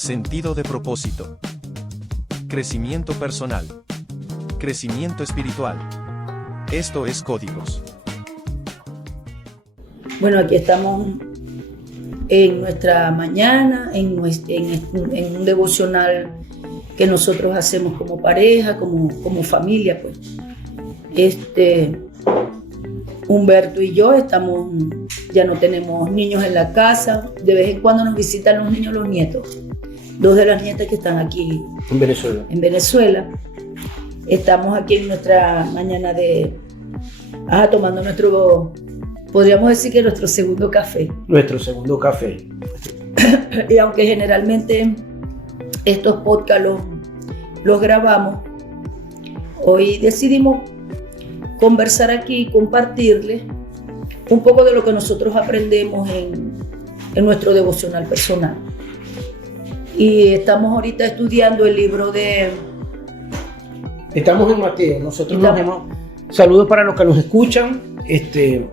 Sentido de propósito. Crecimiento personal. Crecimiento espiritual. Esto es Códigos. Bueno, aquí estamos en nuestra mañana, en un devocional que nosotros hacemos como pareja, como familia, pues. Humberto y yo ya no tenemos niños en la casa. De vez en cuando nos visitan los niños, los nietos. 2 de las nietas que están aquí en Venezuela. Estamos aquí en nuestra mañana tomando podríamos decir que nuestro segundo café. Y aunque generalmente estos podcasts los grabamos, hoy decidimos conversar aquí y compartirles un poco de lo que nosotros aprendemos en nuestro devocional personal. Y estamos ahorita estudiando el libro Estamos en Mateo. Saludos para los que nos escuchan. En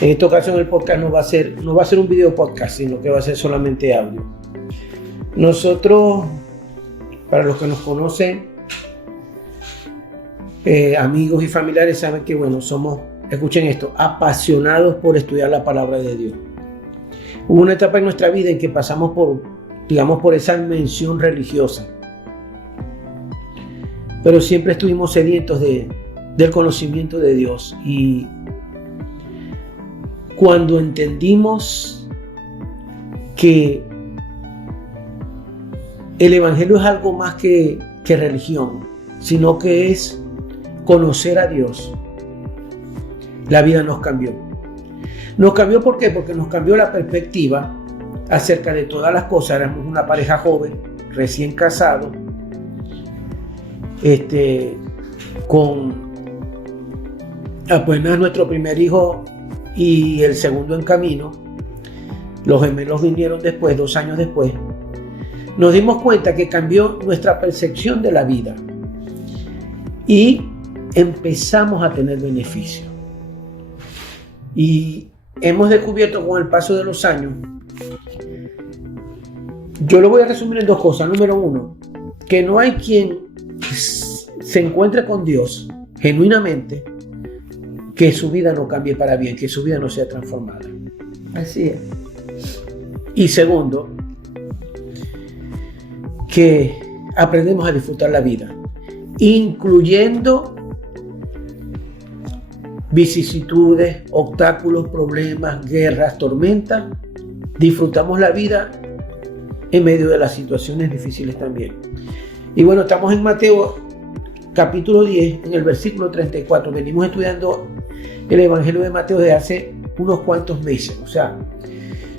esta ocasión el podcast no va a ser un video podcast, sino que va a ser solamente audio. Nosotros, para los que nos conocen, amigos y familiares, saben que somos, escuchen esto, apasionados por estudiar la palabra de Dios. Hubo una etapa en nuestra vida en que pasamos por esa dimensión religiosa, pero siempre estuvimos sedientos del conocimiento de Dios. Y cuando entendimos que el evangelio es algo más que religión, sino que es conocer a Dios, la vida nos cambió. Nos cambió, ¿por qué? Porque nos cambió la perspectiva acerca de todas las cosas. Éramos una pareja joven, recién casados, con apenas nuestro primer hijo y el segundo en camino. Los gemelos vinieron después, 2 años después. Nos dimos cuenta que cambió nuestra percepción de la vida y empezamos a tener beneficio. Y hemos descubierto con el paso de los años, yo lo voy a resumir en 2 cosas. Número 1, que no hay quien se encuentre con Dios genuinamente que su vida no cambie para bien, que su vida no sea transformada. Así es. Y segundo, que aprendemos a disfrutar la vida, incluyendo vicisitudes, obstáculos, problemas, guerras, tormentas. Disfrutamos la vida en medio de las situaciones difíciles también. Y estamos en Mateo capítulo 10, en el versículo 34. Venimos estudiando el Evangelio de Mateo desde hace unos cuantos meses. O sea,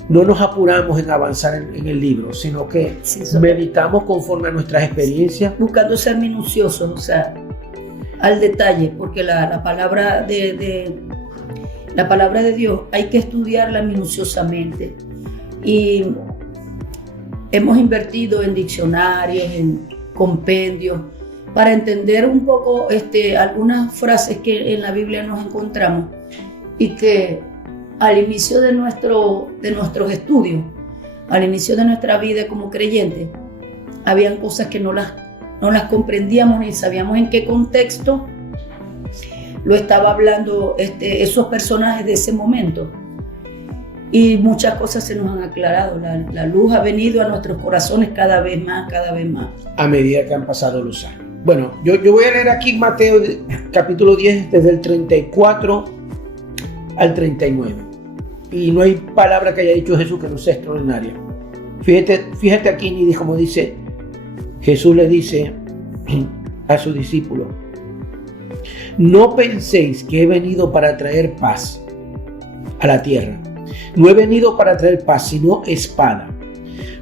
no nos apuramos en avanzar en el libro, sino que meditamos conforme a nuestras experiencias. Buscando ser minuciosos, o sea, al detalle, porque la palabra de Dios hay que estudiarla minuciosamente. Y hemos invertido en diccionarios, en compendios, para entender un poco algunas frases que en la Biblia nos encontramos y que al inicio de nuestros estudios, al inicio de nuestra vida como creyentes, habían cosas que no las comprendíamos ni sabíamos en qué contexto lo estaba hablando esos personajes de ese momento. Y muchas cosas se nos han aclarado. La luz ha venido a nuestros corazones cada vez más. A medida que han pasado los años. Yo voy a leer aquí Mateo capítulo 10 desde el 34 al 39. Y no hay palabra que haya dicho Jesús que no sea extraordinaria. Fíjate aquí, como dice, Jesús le dice a sus discípulos: no penséis que he venido para traer paz a la tierra. No he venido para traer paz, sino espada.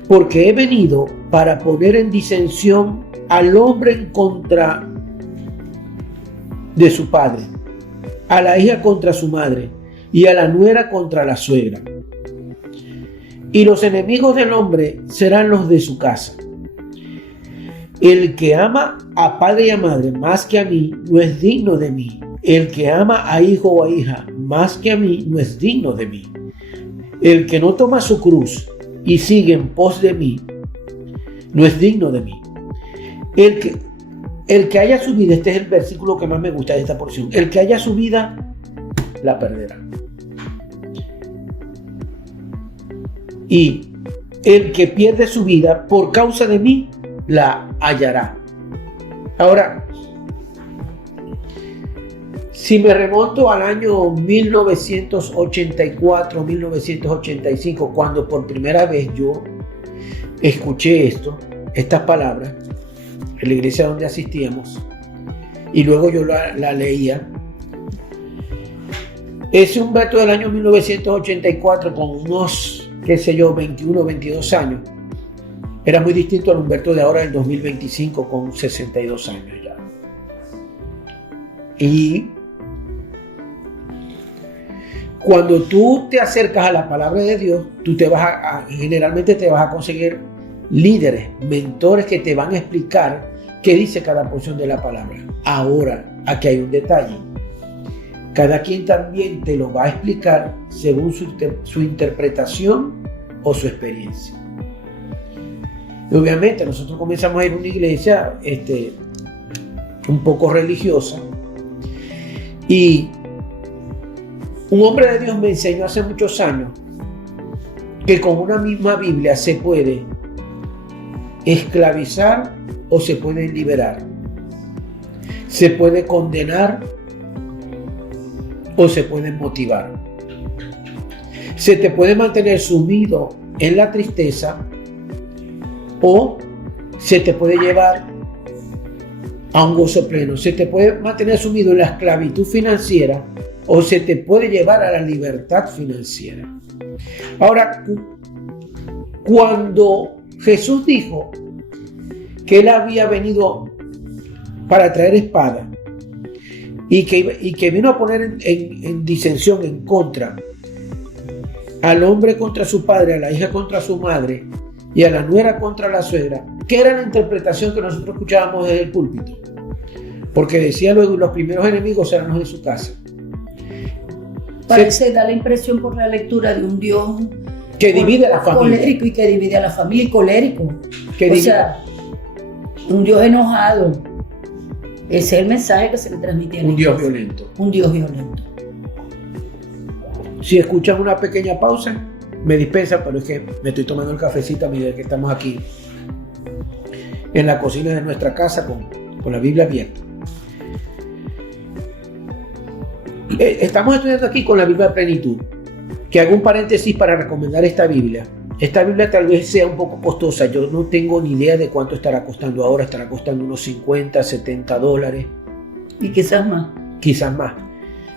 Porque he venido para poner en disensión al hombre en contra de su padre, a la hija contra su madre, y a la nuera contra la suegra. Y los enemigos del hombre serán los de su casa. El que ama a padre y a madre más que a mí, no es digno de mí. El que ama a hijo o a hija más que a mí, no es digno de mí. El que no toma su cruz y sigue en pos de mí, no es digno de mí. El que haya su vida, este es el versículo que más me gusta de esta porción, el que haya su vida, la perderá. Y el que pierde su vida por causa de mí, la hallará. Ahora, si me remonto al año 1984, 1985, cuando por primera vez yo escuché estas palabras, en la iglesia donde asistíamos, y luego yo la leía. Ese Humberto del año 1984, con unos, 21, 22 años, era muy distinto al Humberto de ahora del 2025, con 62 años ya. Y cuando tú te acercas a la palabra de Dios, tú generalmente te vas a conseguir líderes, mentores que te van a explicar qué dice cada porción de la palabra. Ahora, aquí hay un detalle. Cada quien también te lo va a explicar según su interpretación o su experiencia. Y obviamente nosotros comenzamos a ir a una iglesia un poco religiosa, y un hombre de Dios me enseñó hace muchos años que con una misma Biblia se puede esclavizar o se puede liberar, se puede condenar o se puede motivar, se te puede mantener sumido en la tristeza o se te puede llevar a un gozo pleno, se te puede mantener sumido en la esclavitud financiera o se te puede llevar a la libertad financiera. Ahora, cuando Jesús dijo que Él había venido para traer espada y que vino a poner en disensión, en contra, al hombre contra su padre, a la hija contra su madre y a la nuera contra la suegra, que era la interpretación que nosotros escuchábamos desde el púlpito, porque decía luego, los primeros enemigos eran los de su casa. Parece, da la impresión por la lectura de un Dios que divide a la familia. Colérico, y que divide a la familia, y colérico. Sea, un Dios enojado. Ese es el mensaje que se le transmite a la iglesia. Un Dios violento. Un Dios violento. Si escuchan una pequeña pausa, me dispensa, pero es que me estoy tomando el cafecito a medida que estamos aquí en la cocina de nuestra casa con la Biblia abierta. Estamos estudiando aquí con la Biblia Plenitud, que hago un paréntesis para recomendar esta Biblia. Esta Biblia tal vez sea un poco costosa, yo no tengo ni idea de cuánto estará costando ahora, estará costando unos 50, 70 dólares. Y quizás más. Quizás más.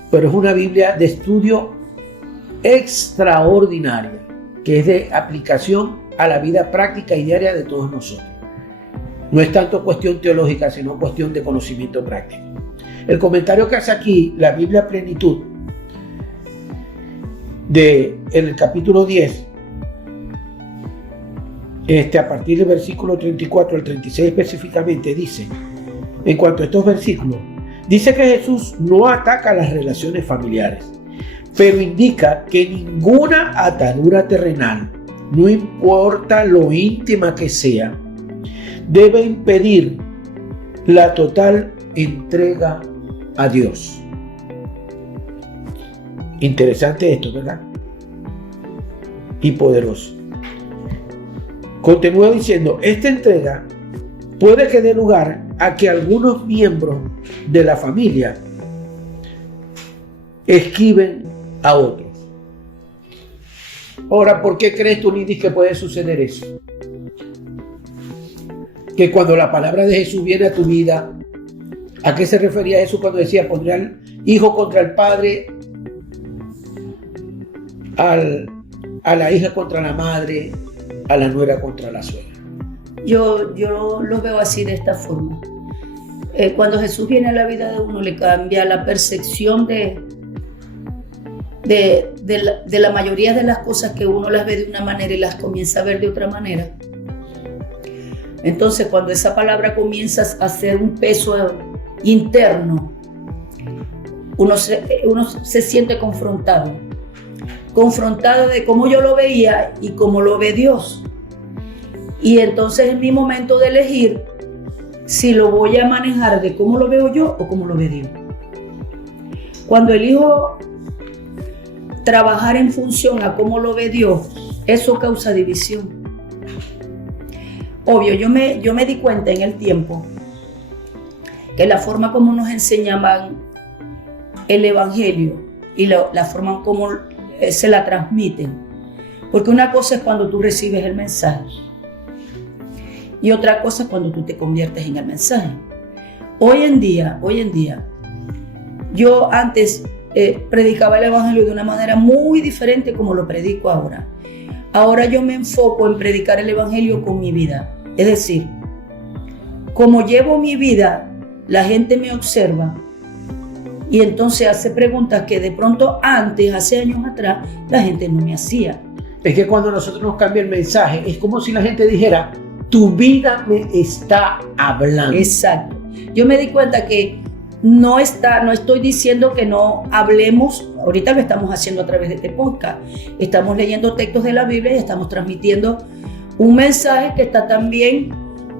Pero es una Biblia de estudio extraordinaria, que es de aplicación a la vida práctica y diaria de todos nosotros. No es tanto cuestión teológica, sino cuestión de conocimiento práctico. El comentario que hace aquí la Biblia Plenitud, en el capítulo 10, a partir del versículo 34 al 36 específicamente, dice, en cuanto a estos versículos, dice que Jesús no ataca las relaciones familiares, pero indica que ninguna atadura terrenal, no importa lo íntima que sea, debe impedir la total entrega a Dios. Interesante esto, ¿verdad? Y poderoso. Continúa diciendo, esta entrega puede que dé lugar a que algunos miembros de la familia esquiven a otros. Ahora, ¿por qué crees tú, Lidis, que puede suceder eso? Que cuando la palabra de Jesús viene a tu vida, ¿a qué se refería Jesús cuando decía, pondrá al hijo contra el padre, a la hija contra la madre, a la nuera contra la suegra? Yo lo veo así, de esta forma. Cuando Jesús viene a la vida de uno, le cambia la percepción de la mayoría de las cosas, que uno las ve de una manera y las comienza a ver de otra manera. Entonces, cuando esa palabra comienza a hacer un peso interno, uno se siente confrontado de cómo yo lo veía y cómo lo ve Dios. Y entonces es mi momento de elegir si lo voy a manejar de cómo lo veo yo o cómo lo ve Dios. Cuando elijo trabajar en función a cómo lo ve Dios, eso causa división. Obvio, yo me di cuenta en el tiempo que la forma como nos enseñaban el evangelio y la forma como se la transmiten, porque una cosa es cuando tú recibes el mensaje y otra cosa es cuando tú te conviertes en el mensaje. Hoy en día, yo antes predicaba el evangelio de una manera muy diferente como lo predico ahora. Ahora yo me enfoco en predicar el evangelio con mi vida. Es decir, como llevo mi vida, la gente me observa y entonces hace preguntas que de pronto antes, hace años atrás, la gente no me hacía. Es que cuando nosotros nos cambia el mensaje, es como si la gente dijera, tu vida me está hablando. Exacto. Yo me di cuenta que no estoy diciendo que no hablemos, ahorita lo estamos haciendo a través de este podcast. Estamos leyendo textos de la Biblia y estamos transmitiendo un mensaje que está también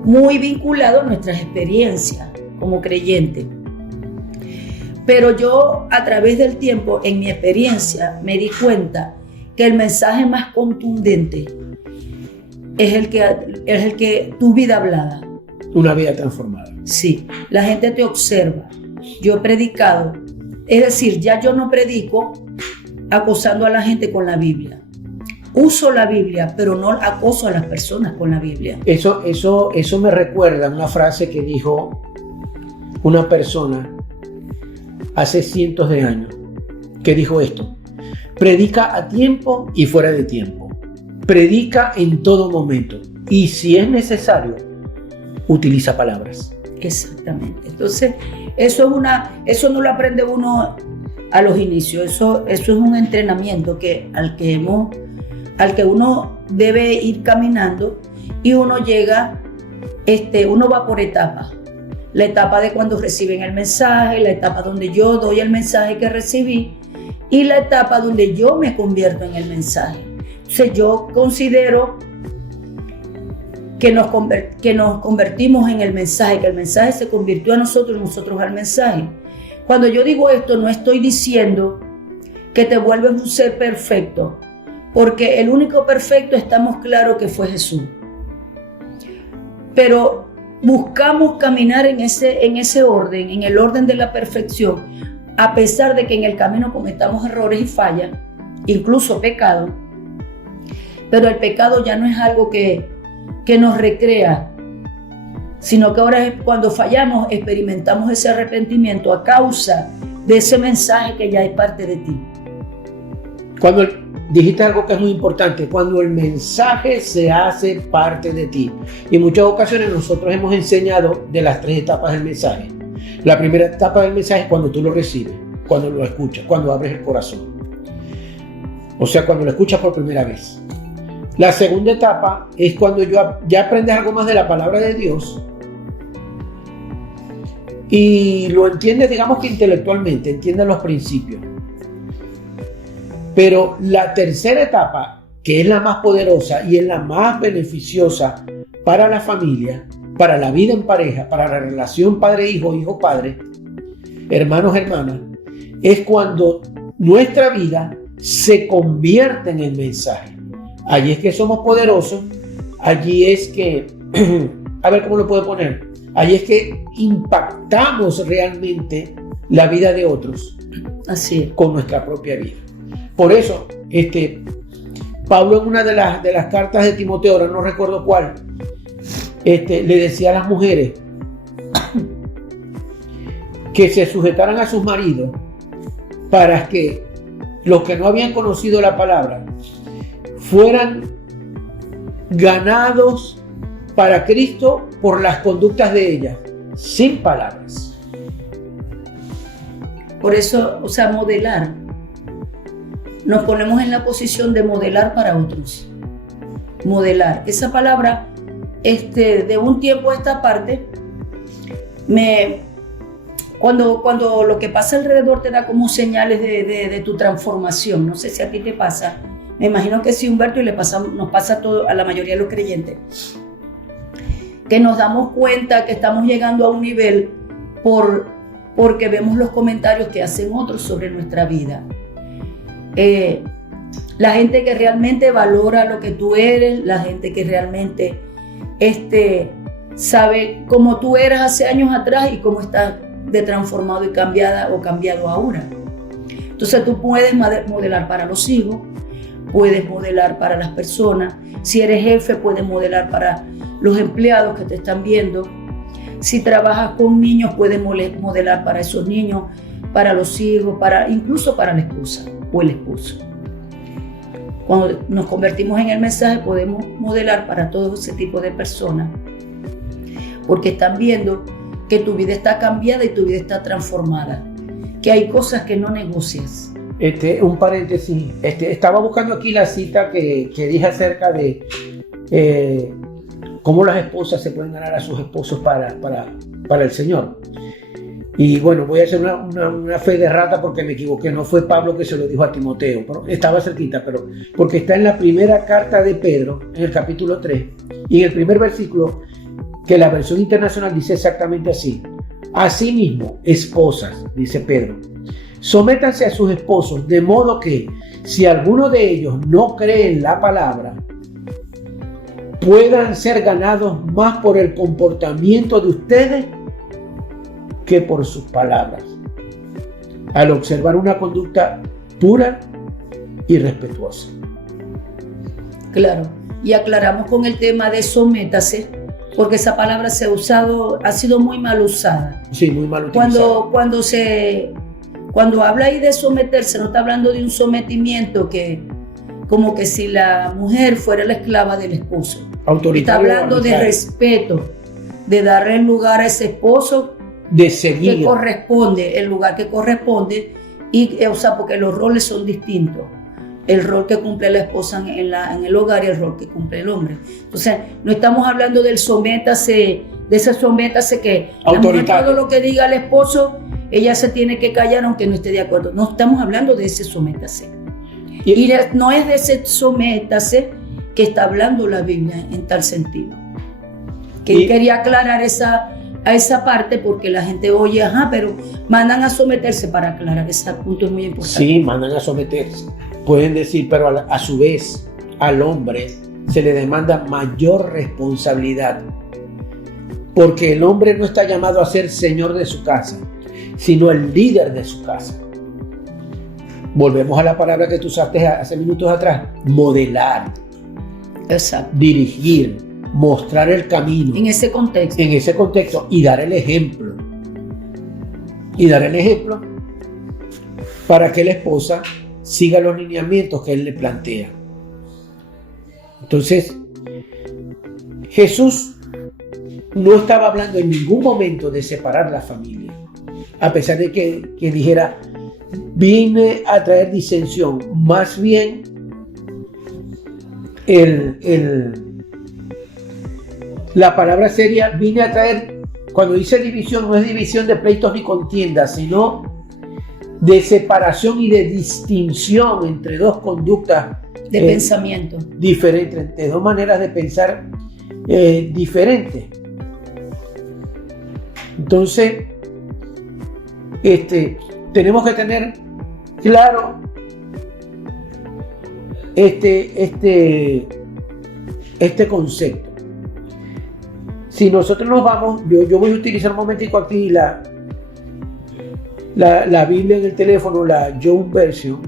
muy vinculado a nuestras experiencias como creyentes. Pero yo a través del tiempo, en mi experiencia, me di cuenta que el mensaje más contundente es el que tu vida hablada. Una vida transformada. Sí, la gente te observa. Yo he predicado, es decir, ya yo no predico acosando a la gente con la Biblia. Uso la Biblia, pero no acoso a las personas con la Biblia. Eso me recuerda una frase que dijo una persona hace cientos de años, que dijo esto: predica a tiempo y fuera de tiempo, predica en todo momento y si es necesario, utiliza palabras. Exactamente. Entonces, eso no lo aprende uno a los inicios, eso es un entrenamiento al que uno debe ir caminando y uno uno va por etapas. La etapa de cuando reciben el mensaje, la etapa donde yo doy el mensaje que recibí y la etapa donde yo me convierto en el mensaje. Entonces yo considero que nos convertimos en el mensaje, que el mensaje se convirtió a nosotros y nosotros al mensaje. Cuando yo digo esto, no estoy diciendo que te vuelves un ser perfecto, porque el único perfecto estamos claros que fue Jesús. Pero buscamos caminar en ese orden, en el orden de la perfección, a pesar de que en el camino cometamos errores y fallas, incluso pecado. Pero el pecado ya no es algo que nos recrea, sino que ahora es cuando fallamos, experimentamos ese arrepentimiento a causa de ese mensaje que ya es parte de ti. Cuando dijiste algo que es muy importante, cuando el mensaje se hace parte de ti. Y en muchas ocasiones nosotros hemos enseñado de las 3 etapas del mensaje. La primera etapa del mensaje es cuando tú lo recibes, cuando lo escuchas, cuando abres el corazón. O sea, cuando lo escuchas por primera vez. La segunda etapa es cuando ya aprendes algo más de la palabra de Dios y lo entiendes, digamos que intelectualmente, entiendes los principios. Pero la tercera etapa, que es la más poderosa y es la más beneficiosa para la familia, para la vida en pareja, para la relación padre-hijo, hijo-padre, hermanos-hermanas, es cuando nuestra vida se convierte en el mensaje. Allí es que somos poderosos, allí es que, a ver cómo lo puedo poner, allí es que impactamos realmente la vida de otros. Así es. Con nuestra propia vida. Por eso, Pablo en una de las cartas de Timoteo, ahora no recuerdo cuál, le decía a las mujeres que se sujetaran a sus maridos para que los que no habían conocido la palabra fueran ganados para Cristo por las conductas de ellas, sin palabras. Por eso, modelar. Nos ponemos en la posición de modelar para otros. Modelar. Esa palabra, de un tiempo a esta parte, cuando lo que pasa alrededor te da como señales de tu transformación. No sé si a ti te pasa. Me imagino que sí, Humberto, y nos pasa a la mayoría de los creyentes. que nos damos cuenta que estamos llegando a un nivel porque vemos los comentarios que hacen otros sobre nuestra vida. La gente que realmente valora lo que tú eres, la gente que realmente sabe cómo tú eras hace años atrás y cómo estás de transformado y cambiada o cambiado ahora. Entonces tú puedes modelar para los hijos, puedes modelar para las personas. Si eres jefe, puedes modelar para los empleados que te están viendo. Si trabajas con niños, puedes modelar para esos niños, para los hijos, incluso para la esposa o el esposo. Cuando nos convertimos en el mensaje, podemos modelar para todo ese tipo de personas, porque están viendo que tu vida está cambiada y tu vida está transformada, que hay cosas que no negocias. Un paréntesis, estaba buscando aquí la cita que dije acerca de cómo las esposas se pueden ganar a sus esposos para el Señor. Y bueno, voy a hacer una fe de rata porque me equivoqué, no fue Pablo que se lo dijo a Timoteo, pero estaba cerquita, pero porque está en la primera carta de Pedro, en el capítulo 3, y en el primer versículo, que la versión internacional dice exactamente así: asimismo, esposas, dice Pedro, sométanse a sus esposos, de modo que si alguno de ellos no cree en la palabra, puedan ser ganados más por el comportamiento de ustedes que por sus palabras, al observar una conducta pura y respetuosa. Claro, y aclaramos con el tema de sométase, porque esa palabra ha sido muy mal usada. Sí, muy mal utilizada. Cuando habla ahí de someterse, no está hablando de un sometimiento como que si la mujer fuera la esclava del esposo. Está hablando de respeto, de darle el lugar a ese esposo de seguir que corresponde, el lugar que corresponde, porque los roles son distintos. El rol que cumple la esposa en el hogar y el rol que cumple el hombre. Entonces, no estamos hablando del sométase, de ese sométase que la mujer, todo lo que diga el esposo, ella se tiene que callar aunque no esté de acuerdo. No estamos hablando de ese sométase. Y no es de ese sométase que está hablando la Biblia en tal sentido. Quería aclarar a esa parte porque la gente oye, pero mandan a someterse. Para aclarar, ese punto es muy importante. Sí, mandan a someterse. Pueden decir, pero a su vez al hombre se le demanda mayor responsabilidad, porque el hombre no está llamado a ser señor de su casa, sino el líder de su casa. Volvemos a la palabra que tú usaste hace minutos atrás: modelar. Exacto. Dirigir, mostrar el camino. En ese contexto. Y dar el ejemplo. Para que la esposa siga los lineamientos que él le plantea. Entonces, Jesús no estaba hablando en ningún momento de separar la familia, a pesar de que dijera: vine a traer disensión. Más bien, la palabra seria, vine a traer, cuando dice división, no es división de pleitos ni contiendas, sino de separación y de distinción entre dos conductas de pensamiento diferentes, entre dos maneras de pensar diferentes. Entonces, tenemos que tener claro este concepto. Si nosotros nos vamos, yo voy a utilizar un momentico aquí la Biblia en el teléfono, la Young Version,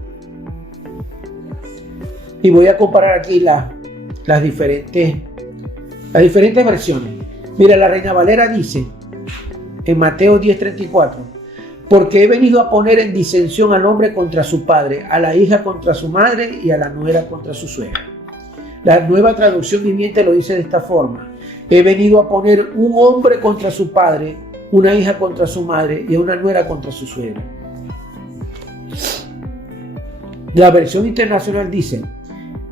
y voy a comparar aquí las diferentes versiones. Mira, la Reina Valera dice en Mateo 10:34: porque he venido a poner en disensión al hombre contra su padre, a la hija contra su madre y a la nuera contra su suegra. La Nueva Traducción Viviente lo dice de esta forma: he venido a poner un hombre contra su padre, una hija contra su madre y una nuera contra su suegra. La versión internacional dice: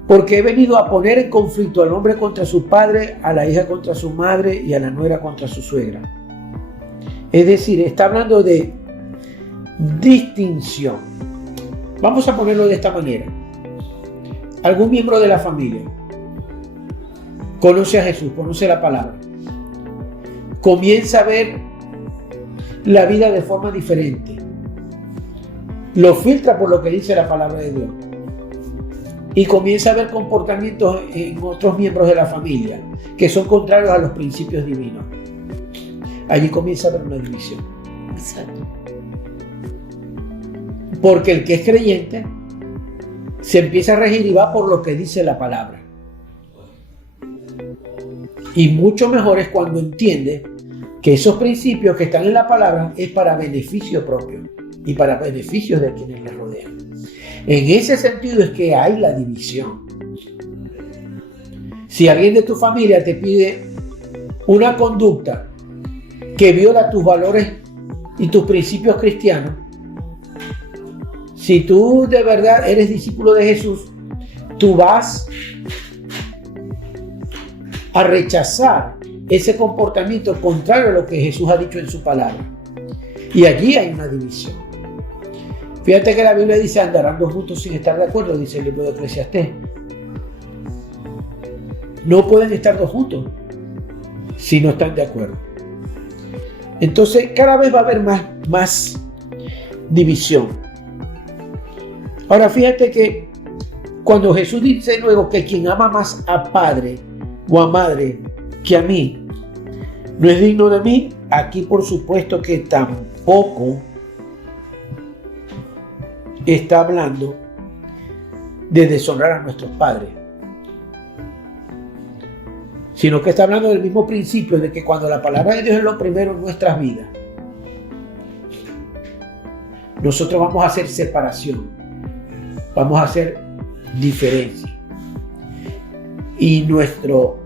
porque he venido a poner en conflicto al hombre contra su padre, a la hija contra su madre y a la nuera contra su suegra. Es decir, está hablando de distinción. Vamos a ponerlo de esta manera: algún miembro de la familia conoce a Jesús, conoce la palabra, comienza a ver la vida de forma diferente. Lo filtra por lo que dice la palabra de Dios. Y comienza a ver comportamientos en otros miembros de la familia que son contrarios a los principios divinos. Allí comienza a haber una división. Exacto. Porque el que es creyente se empieza a regir y va por lo que dice la palabra. Y mucho mejor es cuando entiende que esos principios que están en la palabra es para beneficio propio y para beneficio de quienes le rodean. En ese sentido es que hay la división. Si alguien de tu familia te pide una conducta que viola tus valores y tus principios cristianos, si tú de verdad eres discípulo de Jesús, tú vas a rechazar ese comportamiento contrario a lo que Jesús ha dicho en su palabra. Y allí hay una división. Fíjate que la Biblia dice: andarán dos juntos sin estar de acuerdo, dice el libro de Eclesiastés. No pueden estar dos juntos si no están de acuerdo. Entonces cada vez va a haber más división. Ahora fíjate que cuando Jesús dice luego que quien ama más a padre o a madre que a mí no es digno de mí, aquí por supuesto que tampoco está hablando de deshonrar a nuestros padres, sino que está hablando del mismo principio de que cuando la palabra de Dios es lo primero en nuestras vidas, nosotros vamos a hacer separación, vamos a hacer diferencia. Y nuestro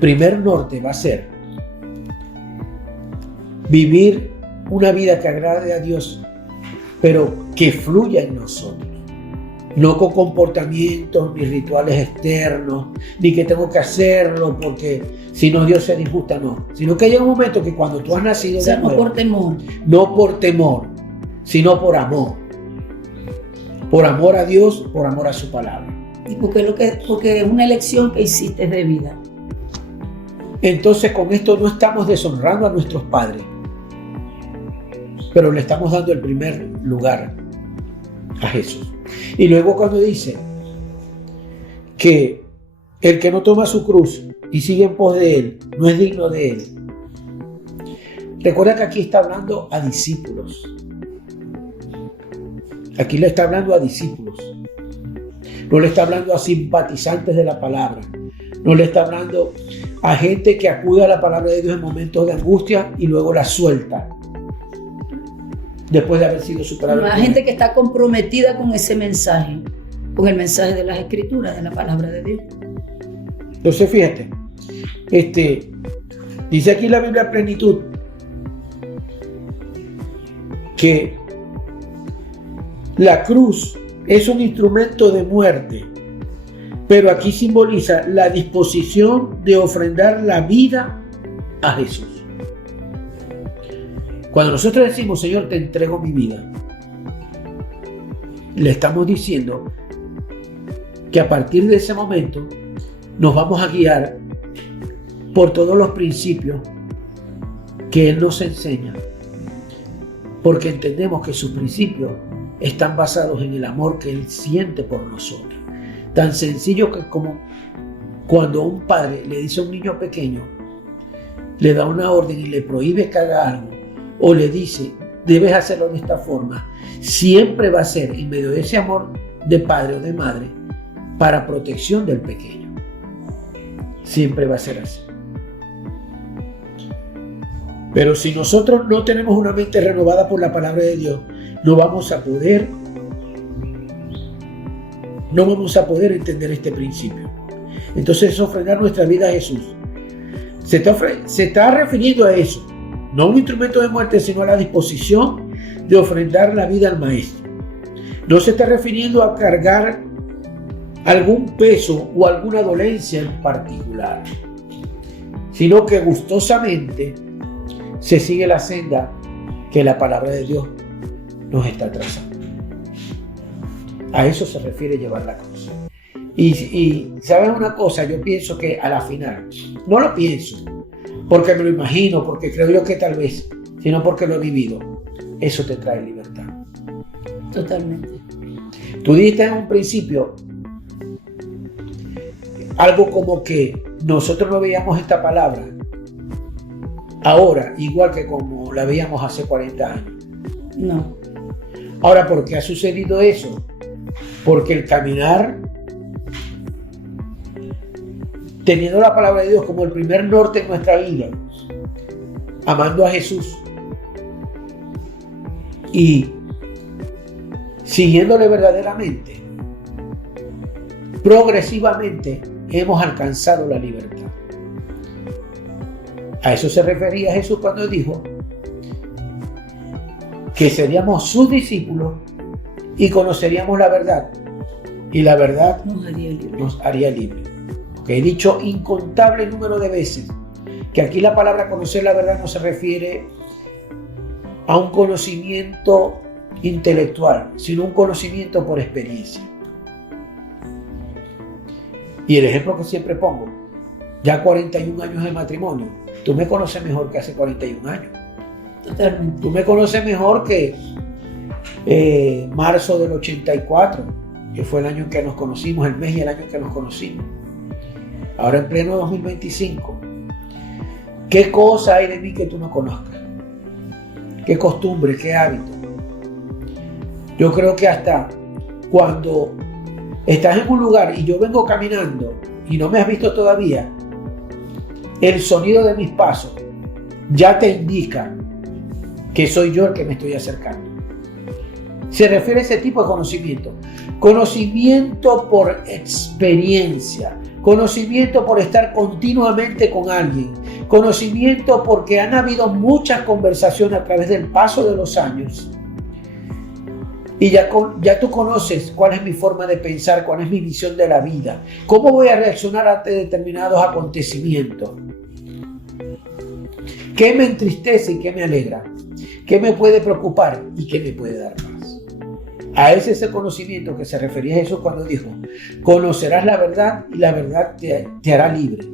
primer norte va a ser vivir una vida que agrade a Dios, pero que fluya en nosotros. No con comportamientos ni rituales externos, ni que tengo que hacerlo porque si no Dios se disgusta, no. Sino que llega un momento que cuando tú has nacido de nuevo, no por temor. No por temor, sino por amor. Por amor a Dios, por amor a su palabra. Y porque es una elección que hiciste de vida. Entonces con esto no estamos deshonrando a nuestros padres, pero le estamos dando el primer lugar a Jesús. Y luego cuando dice que el que no toma su cruz y sigue en pos de él, no es digno de él. Recuerda que aquí está hablando a discípulos. Aquí le está hablando a discípulos. No le está hablando a simpatizantes de la palabra. No le está hablando a gente que acude a la palabra de Dios en momentos de angustia y luego la suelta después de haber sido superado. La gente que está comprometida con ese mensaje, con el mensaje de las Escrituras, de la palabra de Dios. Entonces fíjate, dice aquí la Biblia Plenitud que la cruz es un instrumento de muerte, pero aquí simboliza la disposición de ofrendar la vida a Jesús. Cuando nosotros decimos: Señor, te entrego mi vida, le estamos diciendo que a partir de ese momento nos vamos a guiar por todos los principios que Él nos enseña, porque entendemos que sus principios están basados en el amor que Él siente por nosotros. Tan sencillo que como cuando un padre le dice a un niño pequeño, le da una orden y le prohíbe que haga algo, o le dice: debes hacerlo de esta forma, siempre va a ser en medio de ese amor de padre o de madre para protección del pequeño. Siempre va a ser así. Pero si nosotros no tenemos una mente renovada por la palabra de Dios, no vamos a poder entender este principio. Entonces es ofrendar nuestra vida a Jesús. Se está refiriendo a eso, no a un instrumento de muerte, sino a la disposición de ofrendar la vida al Maestro. No se está refiriendo a cargar algún peso o alguna dolencia en particular, sino que gustosamente se sigue la senda que la palabra de Dios nos está trazando. A eso se refiere llevar la cruz. Y ¿sabes una cosa? Yo pienso que a la final, no lo pienso, porque me lo imagino, porque creo yo que tal vez, sino porque lo he vivido. Eso te trae libertad. Totalmente. Tú dijiste en un principio algo como que nosotros no veíamos esta palabra ahora igual que como la veíamos hace 40 años. No. Ahora, ¿por qué ha sucedido eso? Porque el caminar teniendo la palabra de Dios como el primer norte en nuestra vida, amando a Jesús y siguiéndole verdaderamente, progresivamente hemos alcanzado la libertad. A eso se refería Jesús cuando dijo que seríamos sus discípulos y conoceríamos la verdad, y la verdad nos haría libre. Que he dicho incontable número de veces que aquí la palabra conocer la verdad no se refiere a un conocimiento intelectual, sino un conocimiento por experiencia. Y el ejemplo que siempre pongo, ya 41 años de matrimonio, tú me conoces mejor que hace 41 años. Totalmente. Tú me conoces mejor que marzo del 84, que fue el año en que nos conocimos, el mes y el año en que nos conocimos. Ahora en pleno 2025, ¿qué cosa hay de mí que tú no conozcas? ¿Qué costumbre, qué hábito? Yo creo que hasta cuando estás en un lugar y yo vengo caminando y no me has visto todavía, el sonido de mis pasos ya te indica que soy yo el que me estoy acercando. Se refiere a ese tipo de conocimiento. Conocimiento por experiencia. Conocimiento por estar continuamente con alguien. Conocimiento porque han habido muchas conversaciones a través del paso de los años. Y ya tú conoces cuál es mi forma de pensar, cuál es mi visión de la vida. Cómo voy a reaccionar ante determinados acontecimientos. ¿Qué me entristece y qué me alegra? ¿Qué me puede preocupar y qué me puede dar paz? A ese conocimiento que se refería a Jesús cuando dijo, conocerás la verdad y la verdad te hará libre.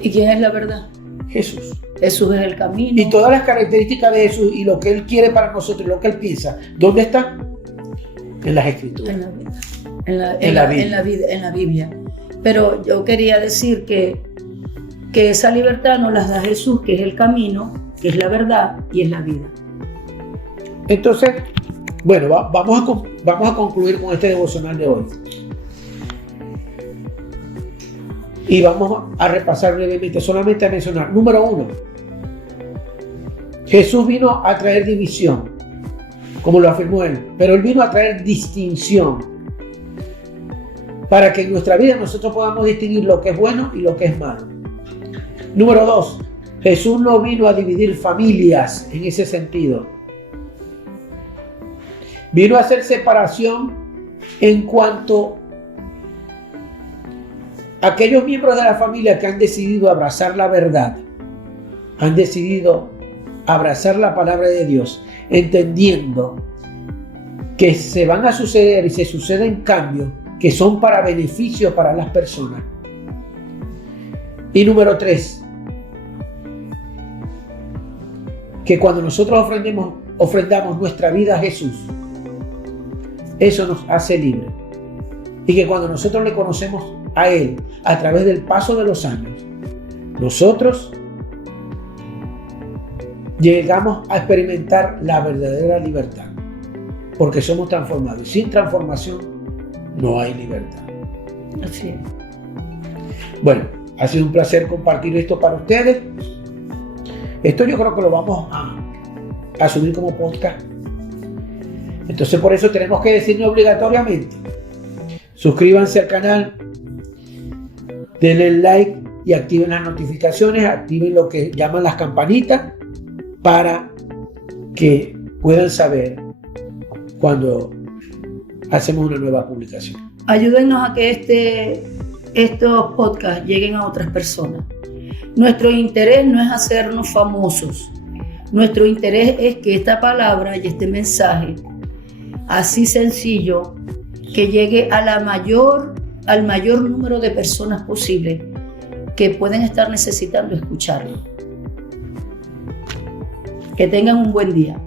¿Y quién es la verdad? Jesús. Jesús es el camino. Y todas las características de Jesús y lo que Él quiere para nosotros y lo que Él piensa, ¿dónde está? En las Escrituras. En la Biblia. Pero yo quería decir que esa libertad nos la da Jesús, que es el camino, que es la verdad y es la vida. Entonces, bueno, vamos a concluir con este devocional de hoy. Y vamos a repasar brevemente, solamente a mencionar. Número 1. Jesús vino a traer división, como lo afirmó Él, pero Él vino a traer distinción, para que en nuestra vida nosotros podamos distinguir lo que es bueno y lo que es malo. Número 2. Jesús no vino a dividir familias en ese sentido. Vino a hacer separación en cuanto a aquellos miembros de la familia que han decidido abrazar la verdad, han decidido abrazar la palabra de Dios, entendiendo que se van a suceder y se suceden cambios que son para beneficio para las personas. Y número 3, que cuando nosotros ofrendamos nuestra vida a Jesús, eso nos hace libre. Y que cuando nosotros le conocemos a Él a través del paso de los años, nosotros llegamos a experimentar la verdadera libertad, porque somos transformados. Y sin transformación no hay libertad. Así es. Bueno, ha sido un placer compartir esto para ustedes. Esto yo creo que lo vamos a subir como podcast. Entonces por eso tenemos que decirle obligatoriamente, suscríbanse al canal, denle like y activen las notificaciones, activen lo que llaman las campanitas para que puedan saber cuando hacemos una nueva publicación. Ayúdennos a que estos podcasts lleguen a otras personas. Nuestro interés no es hacernos famosos. Nuestro interés es que esta palabra y este mensaje, así sencillo, que llegue al mayor número de personas posible, que pueden estar necesitando escucharlo. Que tengan un buen día.